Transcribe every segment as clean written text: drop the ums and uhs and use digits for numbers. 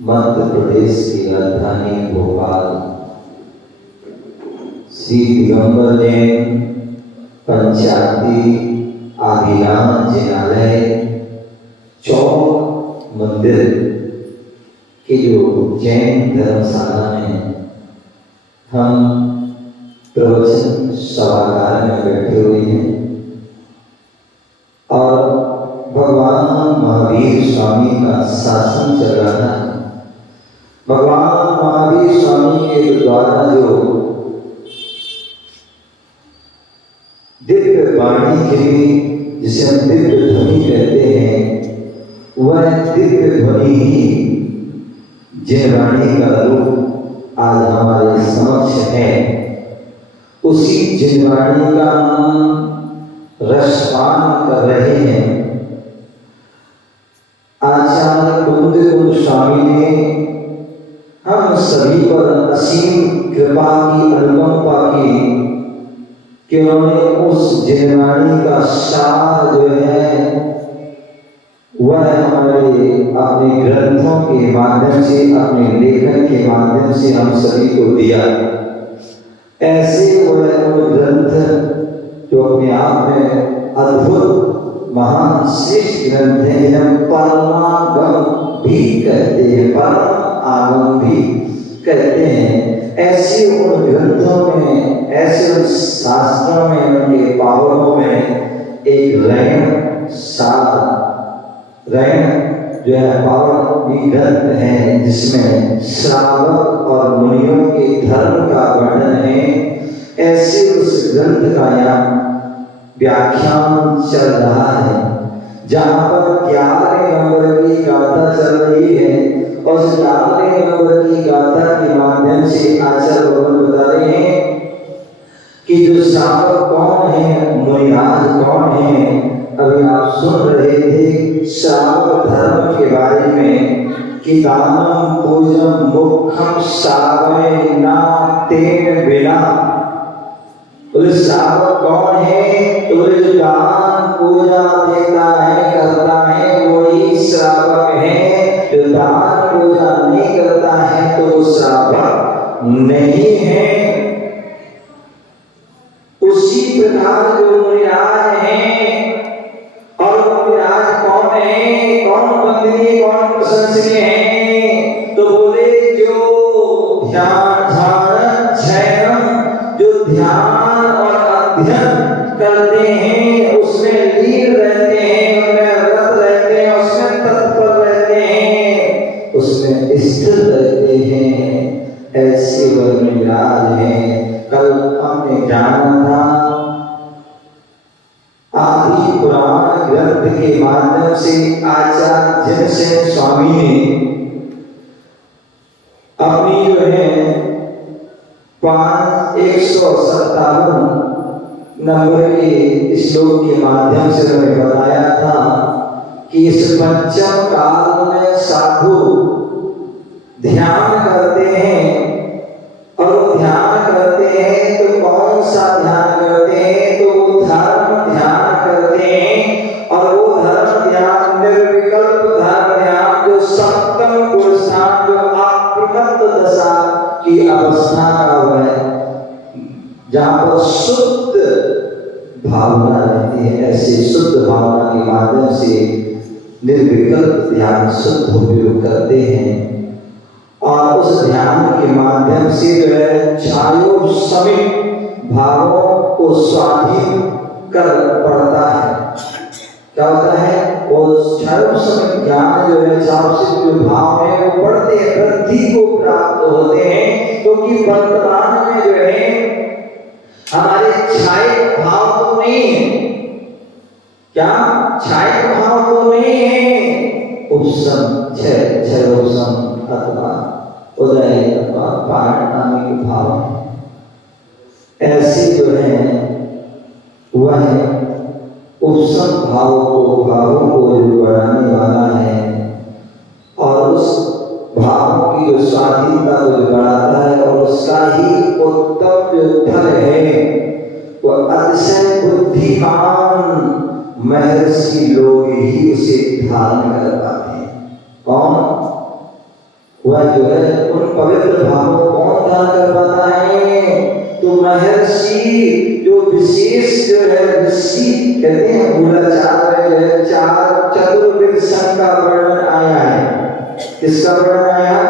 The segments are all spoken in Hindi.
मध्य प्रदेश की राजधानी भोपाल श्री दिगंबर जैन पंचायती आदिनाथ जिनालय चौक मंदिर के जो जैन धर्मशाला में हम प्रवचन सभागार में बैठे हुए हैं और भगवान महावीर स्वामी का शासन चल रहा है। भगवान महावीर स्वामी के द्वारा जो दिव्य वाणी के जिसे हम दिव्य ध्वनि कहते हैं, वह दिव्य ध्वनि ही जिन वाणी का रूप आज हमारे समक्ष है, उसी जिन वाणी का हम रसपान कर रहे हैं। आचार्य कुंद स्वामी ने हम सभी पर असीम कृपा की अनुकंपा की कि उन्होंने उस जिनवाणी का सार जो है वह हमारे अपने ग्रंथों के माध्यम से, अपने लेखन के माध्यम से हम सभी को दिया। ऐसे वह ग्रंथ जो अपने आप में अद्भुत महान श्रेष्ठ ग्रंथ हैं, जिन्हें परमागम भी कहते हैं, परम आगम भी कहते हैं, ऐसे उन ग्रंथों में, ऐसे उन शास्त्रों में, उनके पावनों में एक रैन साध रैन जो है पावन भी ग्रंथ है, जिसमें श्रावक और मुनियों के धर्म का वर्णन है। ऐसे उस ग्रंथ का यहाँ व्याख्यान चल रहा है, जहाँ पर 11वें नंबर की गाथा चल रही है। और उस 11वें नंबर की गाथा के माध्यम से आचार्य भगवान बता रहे हैं कि जो श्रावक कौन है, मुनिराज कौन है। अभी आप सुन रहे थे श्रावक धर्म के बारे में कि दानम पूजम मुखम श्रावय ना तेन बिना। तो श्रावक कौन है? तो जो दान पूजा देता है, करता है, वही श्रावक है। जो दान पूजा नहीं करता है तो वो श्रावक नहीं है। उसी प्रकार जो मुनिराज हैं, और मुनिराज कौन है, कौन वंदनीय, कौन प्रशंसनीय है? तो बोले जो ध्यान जो ध्यान और अध्ययन करते हैं, उसमें लीन रहते हैं, उनमें रत रहते हैं, उसमें तत्पर रहते हैं, उसमें स्थिर रहते हैं, ऐसे वह मुनिराज हैं। कल हमने जाना था आदि पुराण ग्रंथ के माध्यम से आचार्य जनसेन स्वामी ने अपनी जो है 157 नंबर के श्लोक के माध्यम से हमें बताया था कि इस पंचम काल में साधु ध्यान करते हैं। और ध्यान करते हैं तो कौन सा ध्यान करते हैं? तो वो धर्म ध्यान करते हैं। और वो धर्म ध्यान निर्विकल्प धर्म ध्यान जो सप्तम पुरुषार्थ, जो अप्रमत्त दशा की अवस्था का है, जहाँ पर शुद्ध भावना रहती है, ऐसे शुद्ध भावना के माध्यम से निर्विकल्प ध्यान शुद्ध उपयोग करते हैं। और उस ध्यान के माध्यम से जो है छायो समित भावों को स्वाधीन कर पड़ता है। क्या होता है? वो छायो समित ज्ञान जो है, जो भाव है, वो बढ़ते हैं, वृद्धि को प्राप्त होते हैं। क्योंकि वर्तमान में जो है हमारे छाये भाव तो नहीं है। क्या छाये भाव तो नहीं है? उपसम छह उपसम अथवा उदय अथवा पारणामिक भाव, ऐसे जो है वह उपसम भावों को जो बढ़ाने वाला है। और उस भावों की जो स्वाधीनता को जो बढ़ाता है, और उसका ही उत्तम जो फल है, वह अतिशय बुद्धिमान महर्षि लोग ही उसे धारण कर पाते हैं। कौन? वह जो है उन पवित्र भावों को कौन धारण कर पाता है? तो महर्षि, जो विशेष जो है ऋषि कहते हैं, मूलाचार में चार चतुर्विद संघ का वर्णन आया है। किसका वर्णन आया?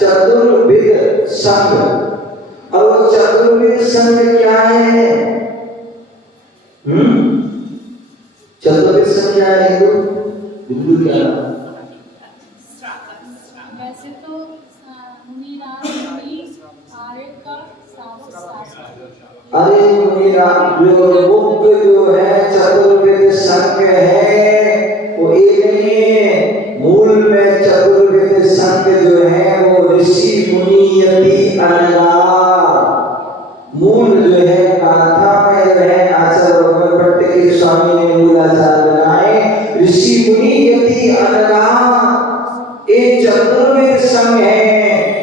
चतुर्विद संघ। और वो चतुर्विद संघ क्या है? चतुर्विद संघ क्या है? बिल्कुल क्या? वैसे तो मुनिराज आर्य का अरे मुनिराज जो मुख्य जो है चतुर्वेद संघ है, वो एक नहीं है। मूल में चतुर्वेद संघ जो है वो ऋषि मुनि यति अनगार। मूल जो है गाथा में जो है आचार्य भगवान भट्ट के स्वामी ने मूलाचार बनाए, ऋषि मुनि यति अनगार एक चतुर्वेद संघ है।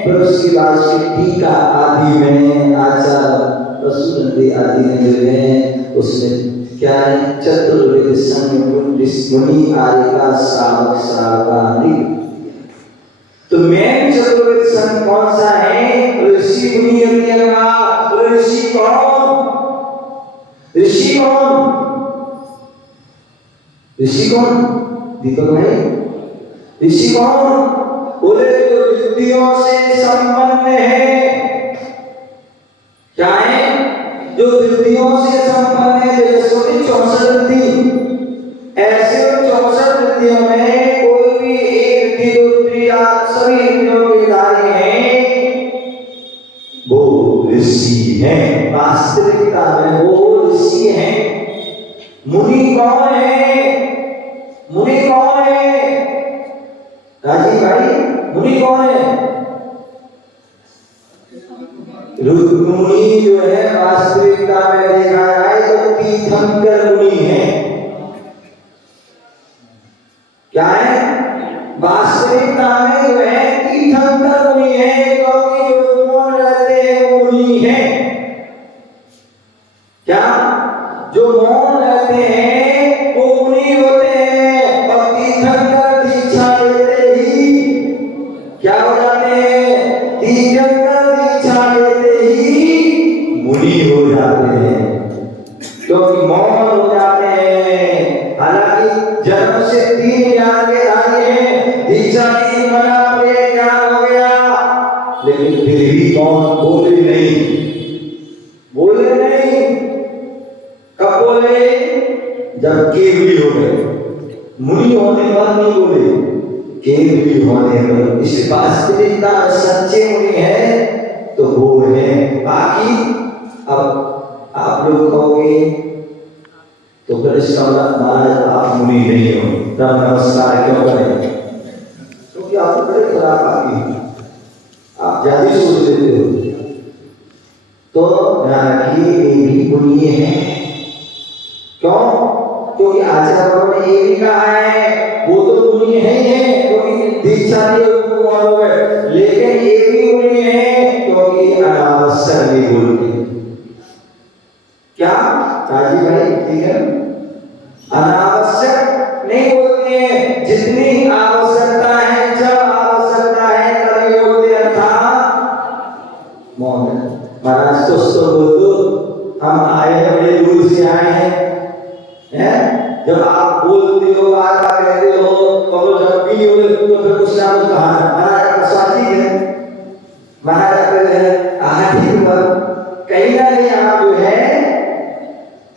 फिर उसकी बात से टीका आदि में आचार्य रसूलंदी आदि ने जो है उसमें क्या है? चतुर्वेद संघ मुनि आर्य का श्रावक श्रावकादि। तो मैं चतुर्वेद संघ कौन सा है? ऋषि मुनि यति अनगार। ऋषि कौन? ऋषि कौन? ऋषि कौन? दीपक भाई, ऋषि कौन? बोले जो रिद्धियों से संपन्न है। क्या है? जो रिद्धियों से संपन्न है। जैसे 64 रिद्धि, ऐसे 64 रिद्धियों में कोई भी एक रिद्धि दो रिद्धि या सभी रिद्धियों के धारी हैं, वो ऋषि हैं। वास्तविकता में वो ऋषि हैं। मुनि कौन है? मुनि कौन है राजीव भाई? मुनि कौन है? मुनि जो है वास्तविकता में देखा जाए तो तीर्थंकर मुनि है। क्या है? वास्तविकता में जो है तीर्थंकर मुनि है, क्योंकि जो मौन रहते हैं वो मुनि है। क्या? जो मौन रहते हैं वो मुनि होते हैं, और तीर्थंकर दीक्षा लेते ही क्या हो जाते हैं? तीर्थंकर दीक्षा लेते ही मुनि हो जाते हैं, क्योंकि मौन हो जाते हैं। हालांकि जन्म से 3 ज्ञान के धारी हैं, दीक्षा की मना पे ज्ञान हो गया, लेकिन फिर भी मौन बोले नहीं। बोले नहीं। कब बोले? जब केवली हो गए। मुनि होने पर नहीं बोले, केवली होने पर। इस वास्तविकता सच्चे मुनि है तो वो है। बाकी अब आप लोग कहोगे तो फिर इसका मतलब महाराज आप मुनि नहीं हो, तब नमस्कार क्यों करें? क्योंकि आप तो बड़े खराब आदमी हैं, आप ज्यादा सोच लेते हो। तो ध्यान रखिए, ये भी मुनि है। क्यों? क्योंकि आचार्य ने ये भी कहा है, वो तो मुनि है ही है क्योंकि दीक्षा नहीं हुई, लेकिन ये भी मुनि है क्योंकि अनावश्यक नहीं बोलते। क्या राजीव भाई? ठीक है, अनावश्यक नहीं बोलते हैं। जितनी आवश्यकता है, जब आवश्यकता है तभी बोलते हैं। मौन। महाराज तो बोल दो, हम आए हैं, बड़े दूर से आए हैं। जब आप बोलते हो, बार बार कहते हो, और जब भी बोले तो फिर कुछ ना कुछ कहा महाराज स्वाति है, महाराज कहते हैं आदि पर कहीं ना कहीं आप जो है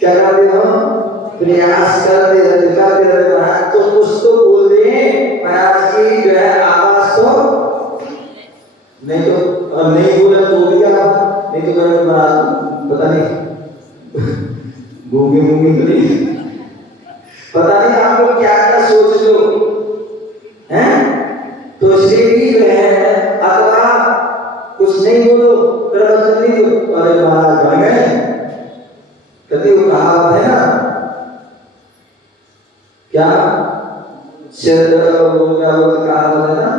क्या करते हो? प्रयास करते रहते महाराज तो कुछ तो बोल दे, महाराज की जो है आवाज तो नहीं, तो और नहीं बोले तो भी क्या? नहीं तो करें महाराज पता नहीं गूंगे गूंगे तो नहीं, पता नहीं आप लोग क्या क्या सोच लो हैं। तो इसलिए भी जो है अगला कुछ नहीं बोलो, प्रवचन नहीं दो, अरे महाराज बन गए, कभी वो कहावत है ना, क्या शेर क्या बोलते, कहावत है ना,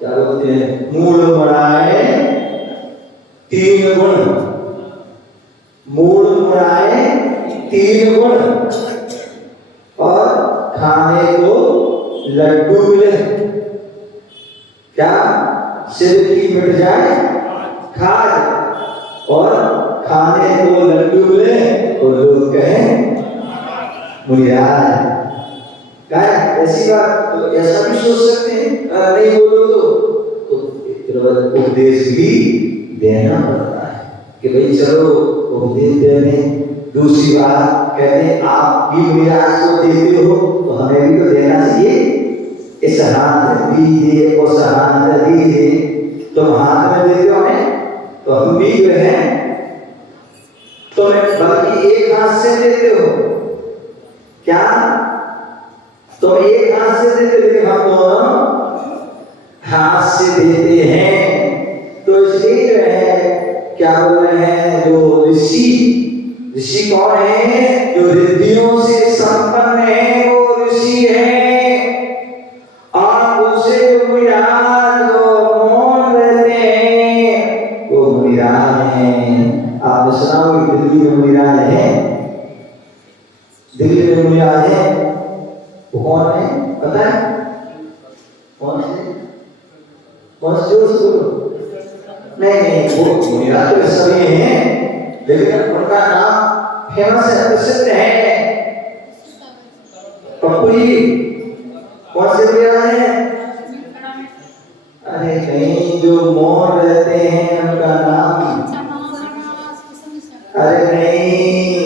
क्या बोलते हैं? मूड बनाए 3 गुण, मूड बनाए 3 गुण, और खाने को लड्डू मिले। क्या? सिर की मिट जाए खाज, और खाने को लड्डू मिले और लोग कहें मुनिराज। क्या ऐसी बात? तो ऐसा भी सोच सकते हैं। नहीं बोलो तो उपदेश भी देना पड़ता है कि भाई चलो उपदेश देने। दूसरी बात कहते हैं आप भी मुनिराज को देते हो तो हमें भी तो देना चाहिए। इस हाथ दीजिए, उस हाथ दीजिए, तुम हाथ में देते हो हमें तो हम भी जो है तो बल्कि एक हाथ से देते हो। क्या? तो एक हाथ से देते, लेकिन हम दोनों हाथ से देते हैं। तो इसलिए जो है क्या बोल रहे हैं, जो ऋषि, ऋषि कौन है? जो रिद्धियों से संपन्न है वो ऋषि है। और उसे मुनिराज जो मौन रहते हैं वो मुनिराज हैं। आपने सुना होगा दिल्ली में मुनिराज है, दिल्ली में मुनिराज है। वो कौन है पता है? कौन से? कौन से? नहीं, वो मुनिराज तो सभी हैं, लेकिन उनका नाम फेमस है, प्रसिद्ध है। पप्पू जी कौन से मुनिराज हैं? अरे नहीं, जो मौन रहते हैं उनका नाम, अरे नहीं,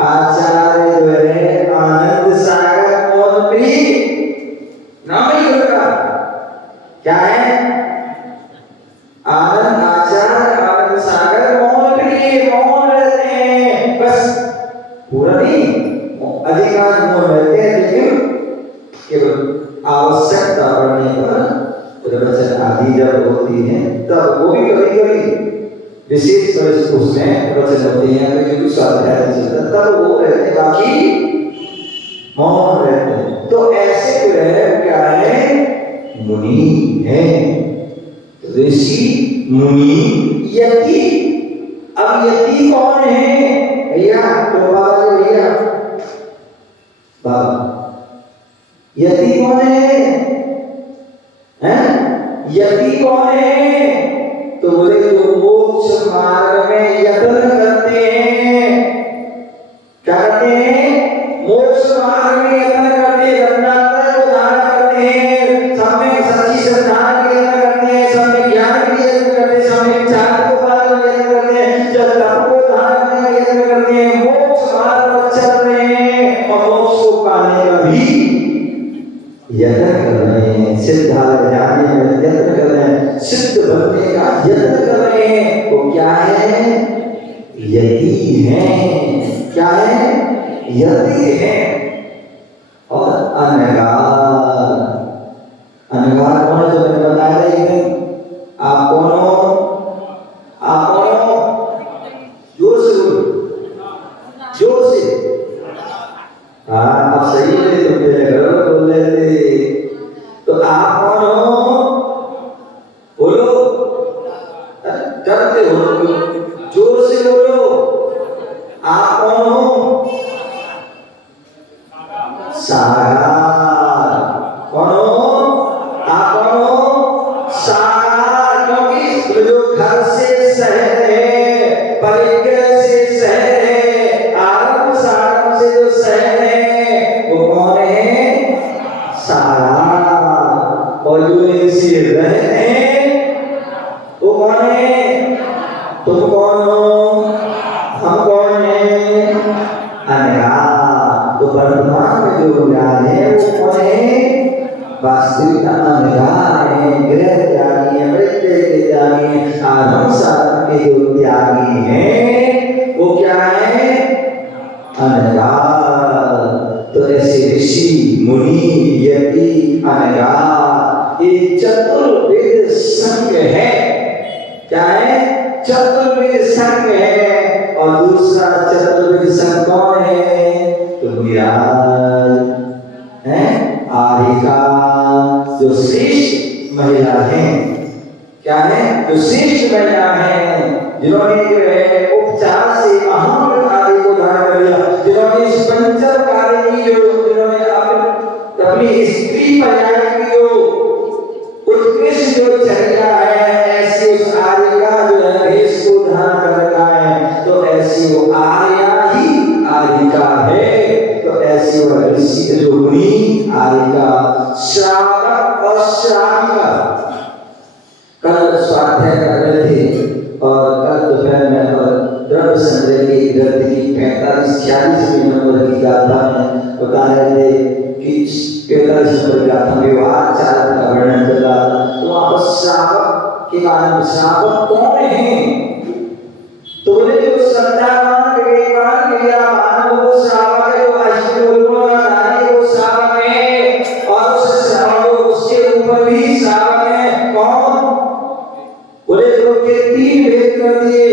आचार्य जो है आनंद सागर मौन प्रिय नाम ही उनका क्या है, आनंद आचार्य आनंद सागर मौन प्रिय, मौन रहते हैं बस, पूरा नहीं, अधिकांश मौन रहते हैं, लेकिन केवल आवश्यकता पड़ने पर प्रवचन आदि जब होती है तब वो भी कभी कभी विशेष उसमें प्रवचन होते हैं, क्योंकि स्वाध्याय चलता तब वो रहते, बाकी मौन रहते हैं। तो ऐसे ग्रह क्या है, मुनि है, ऋषि मुनि यति। अब यति कौन है भैया, तो बाबा भैया बाबा, यति कौन है, हैं? यति कौन है, तो बोले जो मोक्ष मार्ग में यत्न करते हैं, क्या करते हैं, मोक्ष मार्ग में यत्न करते हैं, गंगाधर को धारण करते हैं, सामने सच्ची श्रद्धा के यत्न करते हैं, सामने ज्ञान के यत्न करते हैं, सामने चार को पालन के यत्न करते हैं, जब तप को धारण करने के यत्न करते हैं, मोक्ष मार्ग पर चल रहे हैं और मोक्ष को पाने का भी यत्न कर रहे हैं, सिद्धार्थ जाने में यत्न कर रहे हैं, सिद्ध बनने का यत्न कर रहे हैं, वो क्या है, यति है, क्या है, यति है। और अनगार, अनगार कौन है, जो मैंने बताया था एक दिन, आप कौन हो, आप कौन हो, जोर से बोलो, जोर से, हाँ आप सही बोले, तुम मेरे घर में बोल रहे थे, तो आप कौन हो, बोलो, डरते हो, जोर से बोलो, आप कौन हो, सागार, कौन हो, आप कौन हो, सागार, क्योंकि जो घर से शहर है, परिग्रह से शहर है, आरंभ सारंभ से जो शहर है वो कौन है, सागार, और जो इनसे रहते हैं वो कौन है, तुम कौन हो, हम कौन है, अनगार। तो वर्तमान में जो ज्ञान है वो कौन है, वास्तविक अनगार है, गृह त्यागी है, परिग्रह के त्यागी है, आरंभ सारंभ के जो त्यागी हैं वो क्या है, अनगार। तो ऐसे ऋषि मुनि यति अनगार, ये चतुर्वेद संग है, क्या है, चतुर्वेद संग है। और दूसरा चतुर्वेद संग कौन है, तो विराज है, आरिका, जो श्रेष्ठ महिला है, क्या है, जो श्रेष्ठ महिला है, जिन्होंने जो है उपचार से महान कार्य को धारण कर लिया, जिन्होंने इस पंचम कार्य की जो, जिन्होंने अपनी स्त्री पर्याय की जो उत्कृष्ट जो चर्या है, ऐसी उस आर्या जो है भेष को धारण कर रखा है, तो ऐसी वो आर्या ही आरिका है। तो ऐसी वो ऋषि जो मुनि आरिका, श्रावक और श्राविका। कल स्वाध्याय कर रहे थे और कल दोपहर में और द्रव्य संग्रह की ग्रंथ की 45-46 नंबर की गाथा में बता रहे थे कि 45 नंबर की गाथा व्यवहार चालन का वर्णन कर रहा था। तो वहाँ पर श्रावक के बारे में, श्रावक कौन है, तो बोले जो श्रद्धावान विवेकवान क्रियावान वो श्रावक है, जो अष्टगुणों का धारी वो श्रावक है, और उस श्रावक उसके ऊपर भी श्रावक है, कौन, बोले जो के 3 भेद कर दिए,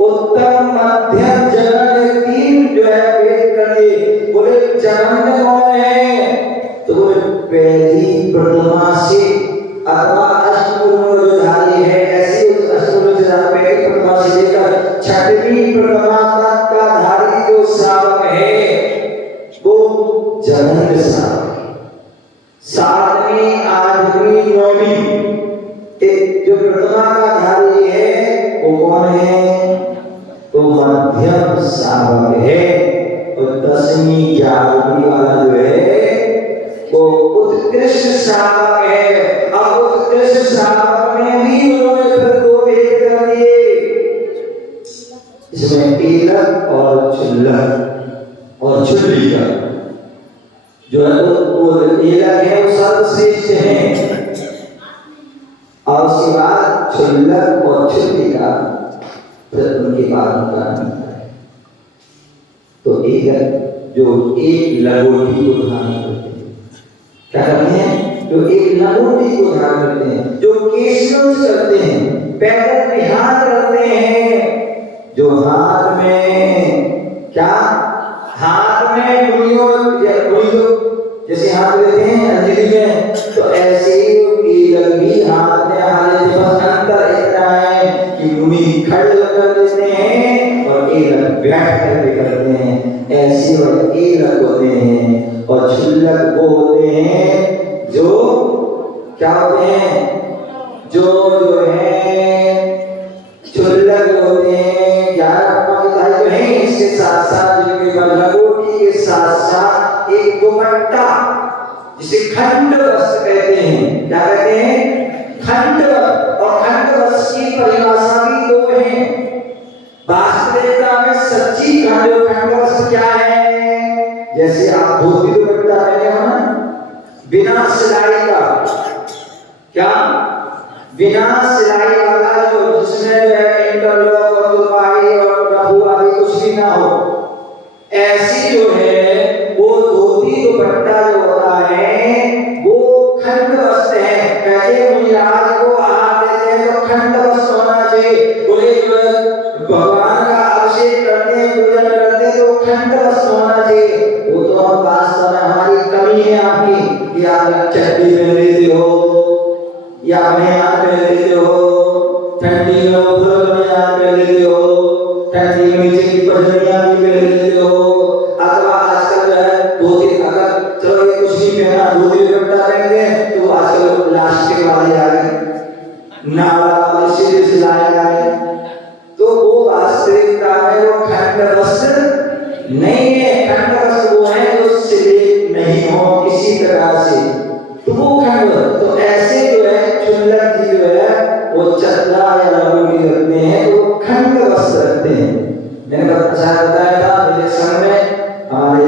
उत्तम मध्यम जघन्य, 3 जो है भेद कर दिए। बोले जघन्य कौन है, तो बोले पहली प्रथमा से अथवा अष्टगुणों जो धारी है, ऐसी उस अष्टगुणों से पहली प्रथमा से लेकर छठवीं प्रथमा तक का धारी जो श्रावक है वो जघन्य श्रावक है। 7वीं 8वीं 9वीं जो प्रथमा का धारी है वो कौन है, वो मध्यम श्रावक है। और 10वीं 11वीं वाला जो है वो उत्कृष्ट श्रावक है। अब उत्कृष्ट श्रावक इसमें ईलक और चुल्लक और चुल्ली का जो है वो ईलक है वो सर्वश्रेष्ठ है, और उसके बाद चुल्लक और चुल्ली का फिर उनके बाद उनका मिलता है। तो ईलक जो एक लंगोटी को धारण करते हैं, क्या करते हैं? जो एक लंगोटी को धारण करते हैं, जो केशों से करते हैं, पैदल विहार करते हैं, जो हाथ में क्या, हाथ में गुड़ियों जैसे हाथ लेते हैं अंजलि में, तो ऐसे ही भी हाथ में हाथ लेते, बस अंतर इतना है कि मुनि खड़े होकर देते हैं और ईलक बैठ करके करते हैं। ऐसे वह ईलक होते हैं, और चुल्लक वो होते हैं जो क्या होते हैं, जो है चुल्लक होते हैं 11 पंक्ति है। इसके साथ साथ लंगोटी के साथ साथ एक दुपट्टा जिसे खंड वस्त्र कहते हैं। क्या कहते हैं? खंड। और खंड वस्त्र की परिभाषा भी दो है। वास्तविकता में सच्ची खंड वस्त्र क्या है? जैसे आप धोती दुपट्टा पहने हो ना, बिना सिलाई का, क्या बिना सिलाई वाला, जो जिसमें जो है इंटरलॉक और तुरपाई और रफू आदि कुछ भी ना हो, ऐसी जो है वो धोती दुपट्टा जो होता है वो खंड वस्त्र है। पहले मुनिराज को आहार देते हैं तो खंड वस्त्र होना चाहिए। बोले भगवान का अभिषेक करते हैं, पूजन करते हैं तो खंड वस्त्र होना चाहिए। वो तो हम वास्तव में हमारी कमी है आपकी कि आप चड्डी में लेते हो या अपने हाथ में लेते हो, ठंडी में ऊपर में हाथ में लेते हो, ठंडी में नीचे की पजड़ियां भी पहन लेते हो। अथवा आजकल जो है धोती, अगर चलो ये कुछ नहीं पहना, धोती दुपट्टा पहनेंगे तो आजकल प्लास्टिक वाले आ गए, नाला वाले सीधे से लाए आए, तो वो वास्तविकता में वो खंड वस्त्र नहीं है। खंड वस्त्र वो है जो सिले नहीं हो किसी तरह से, तो वो खंड। तो ऐसे जो है चुल्लक जी जो है वो चद्दा या लंगोटी रखते हैं, तो खंड वस्त्र रखते हैं। मैंने अच्छा बताया था मेरे संग में हमारे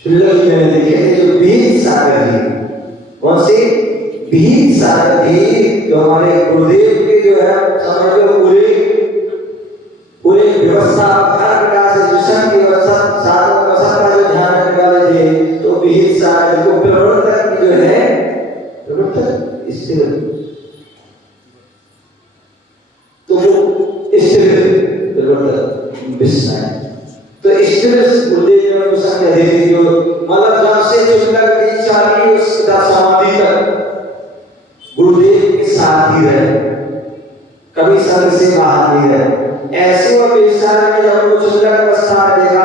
चुल्लक जी मैंने देखे थे जो भीम सागर जी, कौन से भीम सागर जी, जो हमारे गुरुदेव के जो है समझ लो पूरे व्यवस्था हर प्रकार से जिसम की व्यवस्था साधन का सबका जो ध्यान रखने वाले थे, तो भीम सागर को प्रवर्तक जो है प्रवर्तक स्थिर, तो वो स्थिर प्रवर्तक विष्णु है। तो स्थिर गुरुदेव ने उस समय दे जो मतलब जब से चुल्लक दीक्षा ली उसका समाधि तक गुरुदेव के साथ ही रहे, कभी संग से बाहर नहीं रहे। ऐसे वो बेचारे ने जब चुल्लक अवस्था में देखा